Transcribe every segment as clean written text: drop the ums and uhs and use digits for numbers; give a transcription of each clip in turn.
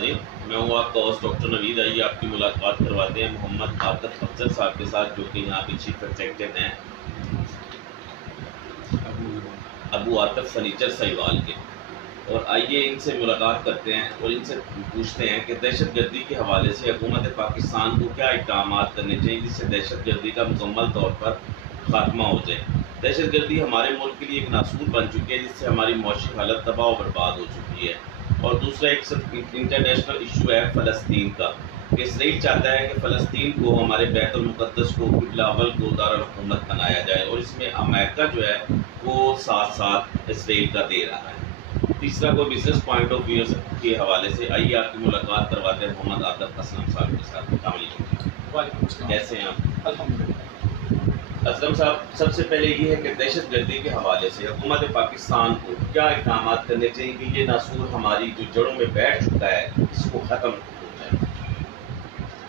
ناظرین، میں ہوں آپ کا ہوسٹ ڈاکٹر نوید۔ آئیے آپ کی ملاقات کرواتے ہیں محمد عاطف افضل صاحب کے ساتھ، جو کہ یہاں پہ چیف ایگزیکٹو ہیں ابو عاطف فرنیچر سہیوال کے۔ اور آئیے ان سے ملاقات کرتے ہیں اور ان سے پوچھتے ہیں کہ دہشت گردی کے حوالے سے حکومت پاکستان کو کیا اقدامات کرنے چاہیے جس سے دہشت گردی کا مکمل طور پر خاتمہ ہو جائے۔ دہشت گردی ہمارے ملک کے لیے ایک ناسور بن چکی ہے، جس سے ہماری معاشی حالت تباہ و برباد ہو چکی ہے۔ اور دوسرا ایک انٹرنیشنل ایشو ہے فلسطین کا، کہ اسرائیل چاہتا ہے کہ فلسطین کو، ہمارے بیت المقدس کو، قبلہ اول کو دارالحکومت بنایا جائے، اور اس میں امریکہ جو ہے وہ ساتھ ساتھ اسرائیل کا دے رہا ہے۔ تیسرا کوئی بزنس پوائنٹ آف ویو کے حوالے سے آئیے آپ کی ملاقات کرواتے ہیں محمد عاطف اسلم صاحب کے ساتھ۔ السلام علیکم۔ وعلیکم السلام۔ کیسے ہیں آپ؟ الحمدللہ۔ اسلم صاحب، سب سے پہلے یہ ہے کہ دہشت گردی کے حوالے سے حکومت پاکستان کو کیا اقدامات کرنے چاہیے کہ یہ ناسور ہماری جو جڑوں میں بیٹھ چکا ہے اس کو ختم ہو جائے؟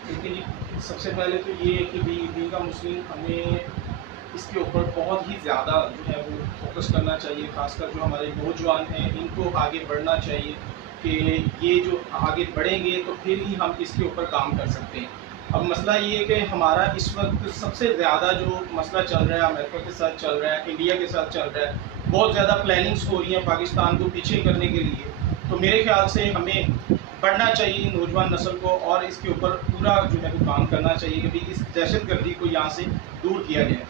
دیکھیے جی، سب سے پہلے تو یہ ہے کہ بیگا مسلم ہمیں اس کے اوپر بہت ہی زیادہ جو ہے وہ فوکس کرنا چاہیے، خاص کر جو ہمارے نوجوان ہیں ان کو آگے بڑھنا چاہیے کہ یہ جو آگے بڑھیں گے تو پھر ہی ہم اس کے اوپر کام کر سکتے ہیں۔ اب مسئلہ یہ ہے کہ ہمارا اس وقت سب سے زیادہ جو مسئلہ چل رہا ہے امریکہ کے ساتھ چل رہا ہے، انڈیا کے ساتھ چل رہا ہے، بہت زیادہ پلاننگس ہو رہی ہیں پاکستان کو پیچھے کرنے کے لیے۔ تو میرے خیال سے ہمیں بڑھنا چاہیے نوجوان نسل کو، اور اس کے اوپر پورا جو ہے وہ کام کرنا چاہیے کہ اس دہشت گردی کو یہاں سے دور کیا جائے۔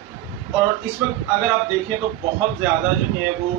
اور اس وقت اگر آپ دیکھیں تو بہت زیادہ جو ہے وہ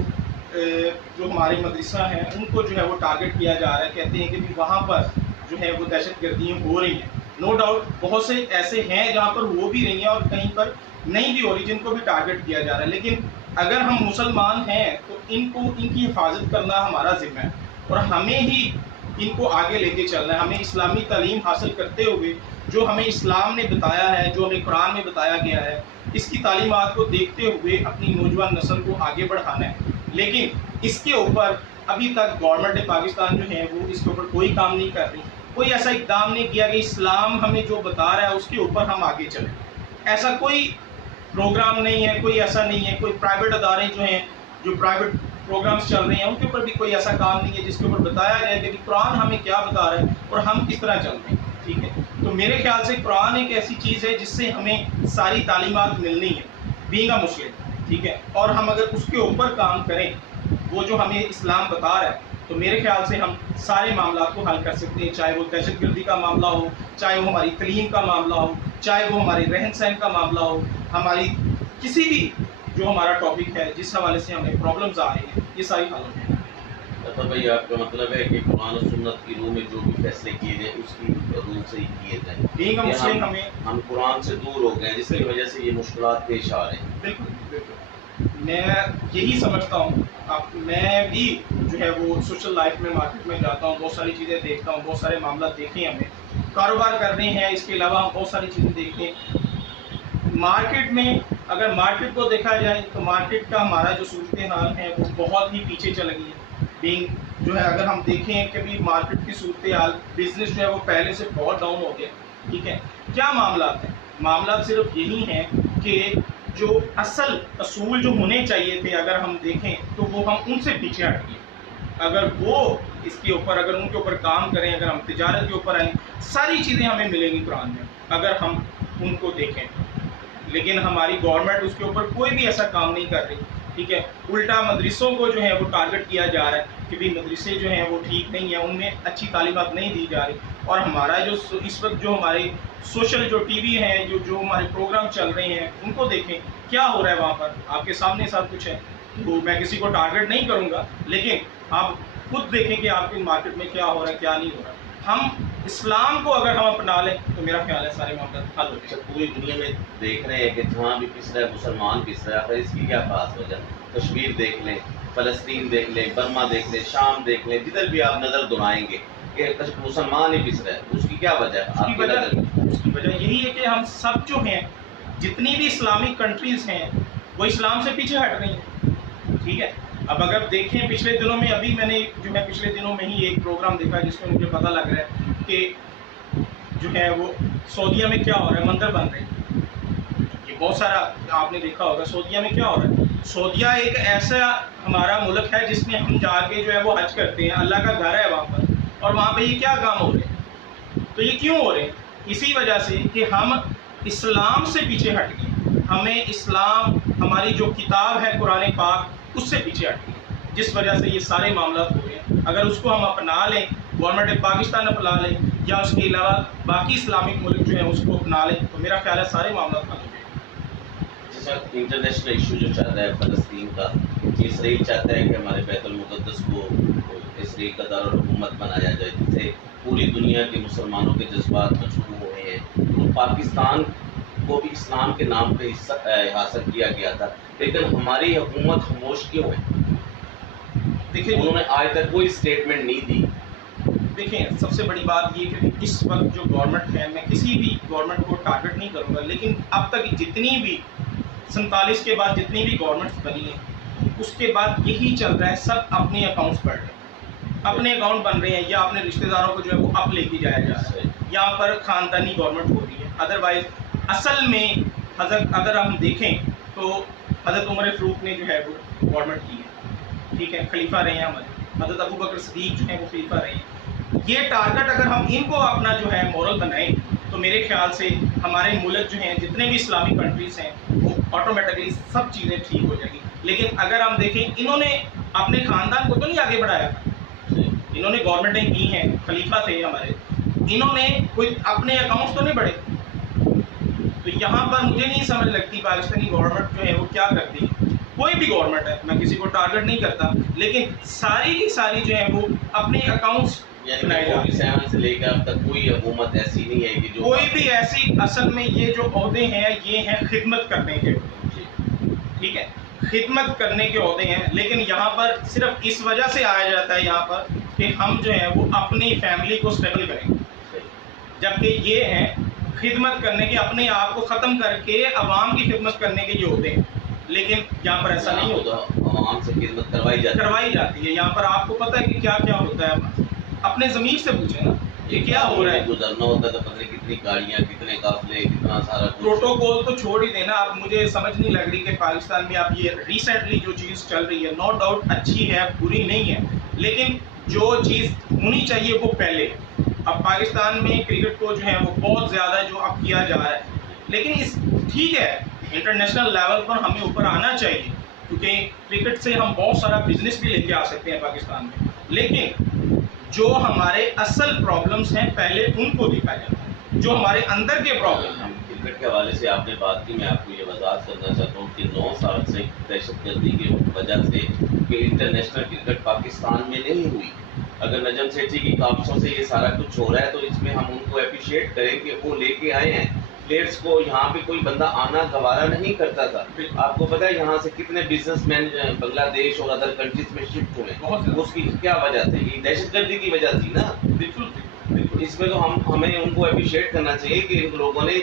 جو ہمارے مدرسہ ہیں ان کو جو ہے وہ ٹارگٹ کیا جا رہا ہے، کہتے ہیں کہ وہاں پر جو ہے وہ دہشت گردیاں ہو رہی ہیں۔ نو ڈاؤٹ بہت سے ایسے ہیں جہاں پر ہو بھی رہی ہیں اور کہیں پر نہیں بھی ہو رہی، جن کو بھی ٹارگٹ کیا جا رہا ہے، لیکن اگر ہم مسلمان ہیں تو ان کی حفاظت کرنا ہمارا ذمہ ہے، اور ہمیں ہی ان کو آگے لے کے چلنا ہے۔ ہمیں اسلامی تعلیم حاصل کرتے ہوئے جو ہمیں اسلام نے بتایا ہے، جو ہمیں قرآن میں بتایا گیا ہے، اس کی تعلیمات کو دیکھتے ہوئے اپنی نوجوان نسل کو آگے بڑھانا ہے۔ لیکن اس کے اوپر ابھی تک گورنمنٹ پاکستان جو ہے وہ اس کے اوپر کوئی کام نہیں کر رہی، کوئی ایسا اقدام نہیں کیا کہ اسلام ہمیں جو بتا رہا ہے اس کے اوپر ہم آگے چلیں۔ ایسا کوئی پروگرام نہیں ہے، کوئی ایسا نہیں ہے، کوئی پرائیویٹ ادارے جو ہیں، جو پرائیویٹ پروگرامز چل رہے ہیں ان کے اوپر بھی کوئی ایسا کام نہیں ہے جس کے اوپر بتایا جائے کہ قرآن ہمیں کیا بتا رہا ہے اور ہم کس طرح چل رہے ہیں۔ ٹھیک ہے، تو میرے خیال سے قرآن ایک ایسی چیز ہے جس سے ہمیں ساری تعلیمات ملنی ہے بینگ اے مسلم۔ ٹھیک ہے، اور ہم اگر اس کے اوپر کام کریں، وہ جو ہمیں اسلام بتا رہا ہے، تو میرے خیال سے ہم سارے معاملات کو حل کر سکتے ہیں، چاہے وہ دہشت گردی کا معاملہ ہو، چاہے وہ ہماری تعلیم کا معاملہ ہو، چاہے وہ ہمارے رہن سہن کا معاملہ ہو، ہماری کسی بھی جو ہمارا ٹاپک ہے جس حوالے سے ہمیں پرابلمز آ رہی ہیں، یہ ساری حل ہو جائیں۔ تو بھائی آپ کا مطلب ہے کہ قرآن و سنت کی روح میں جو بھی فیصلے کیے جائیں اس کی روح سے ہی کیے جائیں۔ بینگ اے مسلم ہم قرآن سے دور ہو گئے جس کی وجہ سے یہ مشکلات پیش آ رہے ہیں۔ بالکل بالکل، میں یہی سمجھتا ہوں۔ میں بھی جو ہے وہ سوشل لائف میں مارکیٹ میں جاتا ہوں، بہت ساری چیزیں دیکھتا ہوں، بہت سارے معاملات دیکھے ہیں، ہمیں کاروبار کرنے ہیں، اس کے علاوہ ہم بہت ساری چیزیں دیکھتے ہیں۔ مارکیٹ میں اگر مارکیٹ کو دیکھا جائے تو مارکیٹ کا ہمارا جو صورتحال ہے وہ بہت ہی پیچھے چل گئی ہے۔ بینگ جو ہے اگر ہم دیکھیں کہ بھی مارکیٹ کی صورتحال، بزنس جو ہے وہ پہلے سے بہت ڈاؤن ہو گیا۔ ٹھیک ہے، کیا معاملات ہیں؟ معاملات صرف یہی ہیں کہ جو اصل اصول جو ہونے چاہیے تھے اگر ہم دیکھیں تو وہ ہم ان سے پیچھے ہٹ گئے۔ اگر وہ اس کے اوپر اگر ان کے اوپر کام کریں، اگر ہم تجارت کے اوپر آئیں، ساری چیزیں ہمیں ملیں گی قرآن میں اگر ہم ان کو دیکھیں، لیکن ہماری گورنمنٹ اس کے اوپر کوئی بھی ایسا کام نہیں کر رہی۔ ٹھیک ہے، الٹا مدرسوں کو جو ہے وہ ٹارگٹ کیا جا رہا ہے کہ بھی مدرسے جو ہیں وہ ٹھیک نہیں ہیں، ان میں اچھی تعلیمات نہیں دی جا رہی۔ اور ہمارا جو اس وقت جو ہمارے سوشل جو ٹی وی ہیں، جو ہمارے پروگرام چل رہے ہیں، ان کو دیکھیں کیا ہو رہا ہے وہاں پر، آپ کے سامنے ساتھ کچھ ہے۔ تو میں کسی کو ٹارگٹ نہیں کروں گا، لیکن آپ خود دیکھیں کہ آپ کی مارکیٹ میں کیا ہو رہا ہے، کیا نہیں ہو رہا ہے۔ ہم اسلام کو اگر ہم اپنا لیں تو میرا خیال ہے سارے معاملات حل ہو جائیں۔ پوری دنیا میں دیکھ رہے ہیں کہ جہاں بھی پس رہا ہے مسلمان پس رہا ہے، آخر اس کی کیا خاص وجہ؟ کشمیر دیکھ لیں، فلسطین دیکھ لیں، برما دیکھ لیں، شام دیکھ لیں، جدھر بھی آپ نظر دنائیں گے کہ مسلمان ہی پس رہا ہے، اس کی کیا وجہ ہے؟ اس کی وجہ یہی ہے کہ ہم سب جو ہیں، جتنی بھی اسلامک کنٹریز ہیں وہ اسلام سے پیچھے ہٹ رہی ہیں۔ ٹھیک ہے، اب اگر دیکھیں پچھلے دنوں میں، ابھی میں نے جو ہے پچھلے دنوں میں ہی ایک پروگرام دیکھا جس میں مجھے پتہ لگ رہا ہے کہ جو ہے وہ سعودیہ میں کیا ہو رہا ہے، مندر بن رہے ہیں۔ یہ بہت سارا آپ نے دیکھا ہوگا سعودیہ میں کیا ہو رہا ہے۔ سعودیہ ایک ایسا ہمارا ملک ہے جس میں ہم جا کے جو ہے وہ حج کرتے ہیں، اللہ کا گھر ہے وہاں پر، اور وہاں پہ یہ کیا کام ہو رہے ہیں؟ تو یہ کیوں ہو رہے ہیں؟ اسی وجہ سے کہ ہم اسلام سے پیچھے ہٹ گئے، ہمیں اسلام، ہماری جو کتاب ہے قرآن پاک، اس سے پیچھے ہٹ گئے، جس وجہ سے یہ سارے معاملات ہو رہے ہیں۔ اگر اس کو ہم اپنا لیں، گورنمنٹ پاکستان اپنا لیں، یا اس کے علاوہ باقی اسلامک ملک جو ہیں اس کو اپنا لیں، تو میرا خیال ہے سارے معاملات حل ہو جائیں گے۔ جیسا انٹرنیشنل ایشو جو چل رہا ہے فلسطین کا، اسرائیل چاہتا ہے کہ ہمارے بیت المقدس کو اسرائیل کا دارالحکومت بنایا جائے، جس سے پوری دنیا کے مسلمانوں کے جذبات مجروح ہوئے ہیں۔ تو پاکستان کو بھی اسلام کے نام پہ حاصل کیا گیا تھا، لیکن ہماری حکومت خاموش کیوں ہے؟ دیکھیں انہوں نے آج تک کوئی اسٹیٹمنٹ نہیں دی۔ دیکھیں سب سے بڑی بات یہ کہ اس وقت جو گورنمنٹ ہے، میں کسی بھی گورنمنٹ کو ٹارگٹ نہیں کروں گا، لیکن اب تک جتنی بھی 47 کے بعد جتنی بھی گورنمنٹس بنی ہیں، اس کے بعد یہی چل رہا ہے، سب اپنے اکاؤنٹس بڑھ رہے ہیں، اپنے اکاؤنٹ بن رہے ہیں، یا اپنے رشتہ داروں کو جو ہے وہ اپ لے کے جایا جا رہا ہے، یہاں پر خاندانی گورنمنٹ ہو رہی ہے۔ ادروائز اصل میں اگر ہم دیکھیں تو حضرت عمر فاروق نے جو ہے وہ گورنمنٹ کی ہے، ٹھیک ہے، خلیفہ رہے ہیں ہمارے، حضرت ابو بکر صدیق جو ہیں وہ خلیفہ رہے ہیں۔ یہ ٹارگٹ اگر ہم ان کو اپنا جو ہے مورل بنائیں تو میرے خیال سے ہمارے ملک جو ہیں، جتنے بھی اسلامی کنٹریز ہیں، وہ آٹومیٹکلی سب چیزیں ٹھیک ہو جائیں گی۔ لیکن اگر ہم دیکھیں، انہوں نے اپنے خاندان کو تو نہیں آگے بڑھایا، انہوں نے گورنمنٹیں کی ہیں، خلیفہ تھے ہمارے، انہوں نے کوئی اپنے اکاؤنٹس تو نہیں بڑھے۔ تو یہاں پر مجھے نہیں سمجھ لگتی پاکستانی گورنمنٹ جو ہے وہ کیا کرتی ہے۔ کوئی بھی گورنمنٹ ہے، میں کسی کو ٹارگٹ نہیں کرتا، لیکن ساری کی ساری جو ہے وہ اپنے اکاؤنٹس بنائے جا رہے ہیں۔ سے لے کر اب تک کوئی حکومت ایسی نہیں ہے کہ جو کوئی بھی ایسی، اصل میں یہ جو عہدے ہیں یہ ہیں خدمت کرنے کے، ٹھیک ہے، خدمت کرنے کے عہدے ہیں، لیکن یہاں پر صرف اس وجہ سے آیا جاتا ہے یہاں پر کہ ہم جو ہے وہ اپنی فیملی کو اسٹیبل کریں گے، جبکہ یہ ہیں خدمت کرنے کے، اپنے آپ کو ختم کر کے عوام کی خدمت کرنے کے یہ عہدے ہیں، لیکن یہاں پر ایسا نہیں ہوتا، عوام سے خدمت کروائی جاتی ہے۔ یہاں پر آپ کو پتہ ہے کہ کیا کیا ہوتا ہے، اپنے ضمیر سے پوچھیں نا یہ کیا ہو رہا ہے۔ گزرنا ہوتا ہے تو پتہ نہیں کتنی گاڑیاں، کتنے قافلے، کتنا سارا پروٹوکول تو چھوڑ ہی دینا، اب مجھے سمجھ نہیں لگ رہی کہ پاکستان میں اب یہ ریسنٹلی جو چیز چل رہی ہے، نو ڈاؤٹ اچھی ہے، بری نہیں ہے، لیکن جو چیز ہونی چاہیے وہ پہلے۔ اب پاکستان میں کرکٹ کو جو ہے وہ بہت زیادہ جو اب کیا جا رہا ہے، لیکن ٹھیک ہے، انٹرنیشنل لیول پر ہمیں اوپر آنا چاہیے، کیونکہ کرکٹ سے ہم بہت سارا بزنس بھی لے کے آ سکتے ہیں پاکستان میں، لیکن جو ہمارے اصل پرابلمس ہیں پہلے ان کو دیکھا جاتا ہے، جو ہمارے اندر کے پرابلم ہیں۔ کرکٹ کے حوالے سے آپ نے بات کی، میں آپ کو یہ وضاحت کرنا چاہتا ہوں کہ 9 سال سے دہشت گردی کی وجہ سے کہ انٹرنیشنل کرکٹ پاکستان میں نہیں ہوئی۔ اگر نجم سیٹھی کی کاپسوں سے یہ سارا کچھ ہو رہا ہے تو اس میں ہم ان کو اپریشیٹ کریں کہ وہ لے کے آئے ہیں پلیئرس کو، یہاں پہ کوئی بندہ آنا گوارا نہیں کرتا تھا۔ آپ کو پتہ ہے یہاں سے کتنے بزنس مین بنگلہ دیش اور ادر کنٹریز میں شفٹ ہوئے، اس کی کیا وجہ تھی؟ یہ دہشت گردی کی وجہ تھی نا۔ بالکل، اس میں تو ہمیں ان کو اپریشیٹ کرنا چاہیے کہ ان لوگوں نے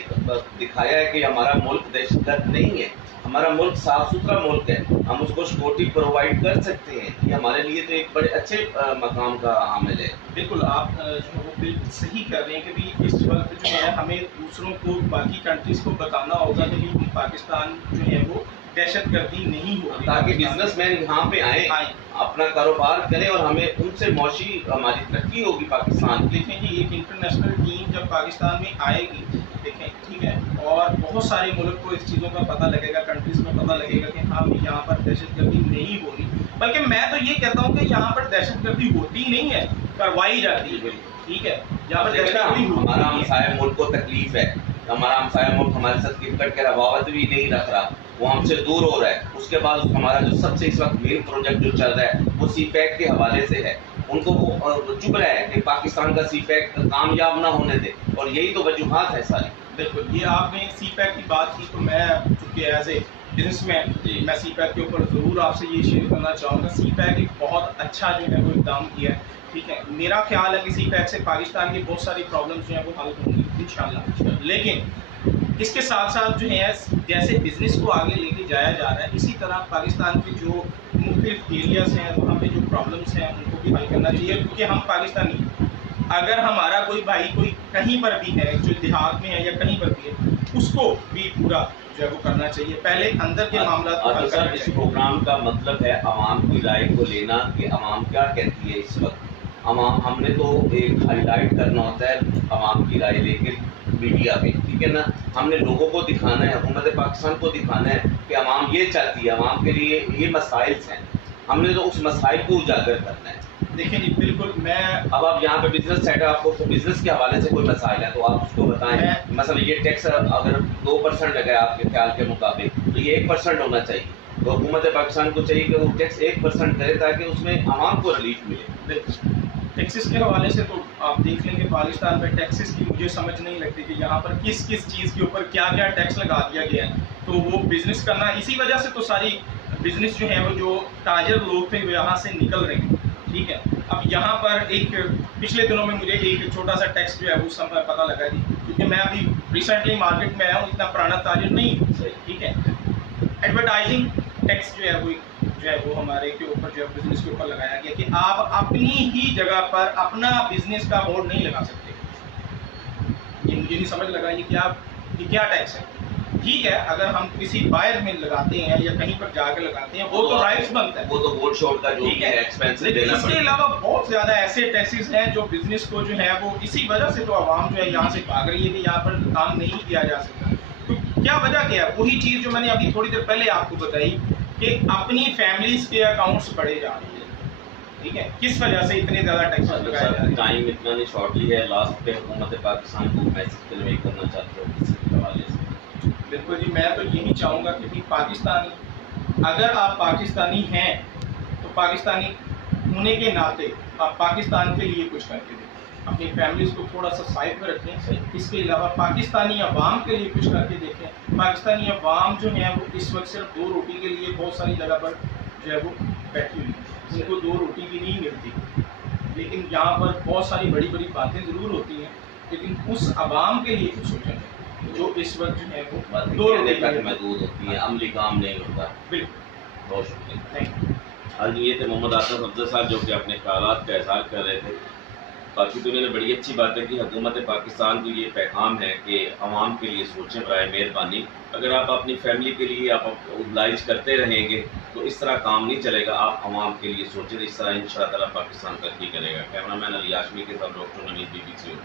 دکھایا ہے کہ ہمارا ملک دہشت گرد نہیں ہے، ہمارا ملک صاف ستھرا ملک ہے، ہم اس کو سیکورٹی پرووائڈ کر سکتے ہیں، یہ ہمارے لیے تو ایک بڑے اچھے مقام کا حامل ہے۔ بالکل آپ جو ہے وہ بالکل صحیح کر رہے ہیں کہ بھی اس وقت جو ہے ہمیں دوسروں کو، باقی کنٹریز کو بتانا ہوگا کہ بھی پاکستان جو ہے وہ دہشت گردی نہیں ہوگی، تاکہ بزنس مین یہاں پہ آئیں، اپنا کاروبار کریں اور ہمیں ان سے معاشی ہماری ترقی ہوگی پاکستان کی۔ دیکھیں جی، ایک انٹرنیشنل ٹیم جب پاکستان میں آئے گی، دیکھیں ٹھیک ہے، اور بہت سارے ملک کو اس چیزوں کا پتہ لگے گا، کنٹریز میں پتہ لگے گا کہ ہاں یہاں پر دہشت گردی نہیں ہو رہی، بلکہ میں تو یہ کہتا ہوں کہ یہاں پر دہشت گردی ہوتی نہیں ہے، کروائی جاتی ہے، ٹھیک ہے، یہاں پر دہشت گردی ہمارا ہمسایہ ملک کو تکلیف ہے، ہمارا ہمسایہ ملک ہمارے ساتھ کرکٹ کے روابط بھی نہیں رکھ رہا، وہ ہم سے دور ہو رہا ہے۔ اس کے بعد ہمارا جو سب سے اس وقت مین پروجیکٹ جو چل رہا ہے وہ سی پیک کے حوالے سے ہے، ان کو وہ چپ رہا ہے کہ پاکستان کا سی پیک کامیاب نہ ہونے دے، اور یہی تو وجوہات ہے ساری۔ بالکل، یہ آپ نے سی پیک کی بات کی تو میں چونکہ ایز اے بزنس مین میں سی پیک کے اوپر ضرور آپ سے یہ شیئر کرنا چاہوں گا۔ سی پیک ایک بہت اچھا جو ہے وہ اقدام کیا ہے، ٹھیک ہے، میرا خیال ہے کہ سی پیک سے پاکستان کی بہت ساری پرابلمس جو ہیں وہ حل ہوں گی انشاءاللہ، لیکن اس کے ساتھ ساتھ جو ہے جیسے بزنس کو آگے لے کے جایا جا رہا ہے، اسی طرح پاکستان کے جو مختلف ایریاز ہیں وہاں پہ جو پرابلمس ہیں ان کو بھی حل کرنا چاہیے، کیونکہ ہم پاکستانی، اگر ہمارا کوئی بھائی کوئی کہیں پر بھی ہے، جو دیہات میں ہے یا کہیں پر بھی ہے، اس کو بھی پورا جو ہے وہ کرنا چاہیے، پہلے اندر کے معاملات کو حل کرنا اس چاہیے۔ پروگرام کا مطلب ہے عوام کی رائے کو لینا کہ عوام کیا کہتی ہے اس وقت، ہم نے تو ایک ہائی لائٹ کرنا ہوتا ہے عوام کی رائے لے کے میڈیا پہ، ٹھیک ہے نا. ہم نے لوگوں کو دکھانا ہے، حکومت پاکستان کو دکھانا ہے کہ عوام یہ چاہتی ہے، عوام کے لیے یہ مسائل ہیں، ہم نے تو اس مسائل کو اجاگر کرنا ہے. دیکھیں جی بالکل، میں اب آپ یہاں پہ بزنس سیٹ ہے، آپ کو بزنس کے حوالے سے کوئی مسائل ہے تو آپ اس کو بتائیں. مثلا یہ ٹیکس اگر 2% لگا ہے آپ کے خیال کے مطابق تو یہ 1% ہونا چاہیے. تو حکومت پاکستان کو چاہیے کہ وہ ٹیکس 1% کرے تاکہ اس میں عوام کو ریلیف ملے. ٹیکسز کے حوالے سے تو آپ دیکھ لیں کہ پاکستان میں ٹیکسز کی مجھے سمجھ نہیں لگتی کہ یہاں پر کس کس چیز کے اوپر کیا کیا ٹیکس لگا دیا گیا ہے. تو وہ بزنس کرنا، اسی وجہ سے تو ساری بزنس جو ہے وہ جو تاجر لوگ تھے وہ یہاں سے نکل رہے ہیں. ٹھیک ہے، اب یہاں پر ایک پچھلے دنوں میں مجھے ایک چھوٹا سا ٹیکس جو ہے وہ سب پتہ لگا جی، کیونکہ میں ابھی ریسنٹلی مارکیٹ میں آیا ہوں، اتنا پرانا تاجر نہیں. ٹھیک ہے، ایڈورٹائزنگ ٹیکس جو ہے وہ ہمارے کے اوپر جو ہے بزنس کے اوپر لگایا گیا کہ آپ اپنی ہی جگہ پر اپنا بزنس کا بورڈ نہیں لگا سکتے. یہ مجھے نہیں سمجھ لگا یہ کیا ٹیکس ہے. ٹھیک ہے، اگر ہم کسی باہر میں لگاتے ہیں یا کہیں پر جا کے لگاتے ہیں وہ تو رائٹس بنتا ہے، وہ تو بورڈ شوٹ کا جو ہے ایکسپینس دینا پڑتا ہے. اس کے علاوہ بہت زیادہ ایسے ٹیکسز ہیں جو بزنس کو جو ہے وہ اسی وجہ سے تو عوام جو ہے یہاں سے بھاگ رہی ہے کہ یہاں پر کام نہیں کیا جا سکتا. تو کیا وجہ کیا ہے؟ وہی چیز جو میں نے ابھی تھوڑی دیر پہلے آپ کو بتائی کہ اپنی فیملیز کے اکاؤنٹس بڑھے جا رہے ہیں. ٹھیک ہے، کس وجہ سے اتنے زیادہ ٹیکس لگائے جا رہے ہیں؟ ٹائم اتنا نہیں شارٹلی ہے، لاسٹ پہ حکومت پاکستان کو میسج کنوے کرنا چاہتے ہو کسی کے حوالے سے؟ بالکل جی، میں تو یہی چاہوں گا کہ پاکستانی، اگر آپ پاکستانی ہیں تو پاکستانی ہونے کے ناطے آپ پاکستان کے لیے کچھ کر کے دیکھیں، اپنی فیملیز کو تھوڑا سا سائڈ پہ رکھیں. اس کے علاوہ پاکستانی عوام کے لیے کچھ کر کے دیکھیں. پاکستانی عوام جو ہے وہ اس وقت صرف 2 روٹی کے لیے بہت ساری جگہ پر جو ہے وہ بیٹھی ہوئی ہے، ان کو 2 روٹی بھی نہیں ملتی. لیکن یہاں پر بہت ساری بڑی بڑی باتیں ضرور ہوتی ہیں، لیکن اس عوام کے لیے کچھ سوچیں جو اس وقت جو ہے وہ 2 روٹی تک محدود ہوتی ہیں، عملی کام نہیں ہوتا. بالکل. بہت شکریہ. Thank you. آج یہ تھے محمد آصف افضل صاحب جو کہ اپنے خیالات کا اظہار کر رہے تھے. باقی تو انہوں نے بڑی اچھی باتیں کی. حکومت پاکستان کو یہ پیغام ہے کہ عوام کے لیے سوچیں برائے مہربانی. اگر آپ اپنی فیملی کے لیے آپ اوبلائج کرتے رہیں گے تو اس طرح کام نہیں چلے گا. آپ عوام کے لیے سوچیں، اس طرح انشاءاللہ پاکستان ترقی کرے گا. کیمرہ مین علی ہاشمی کے ساتھ ڈاکٹر نوید BBC.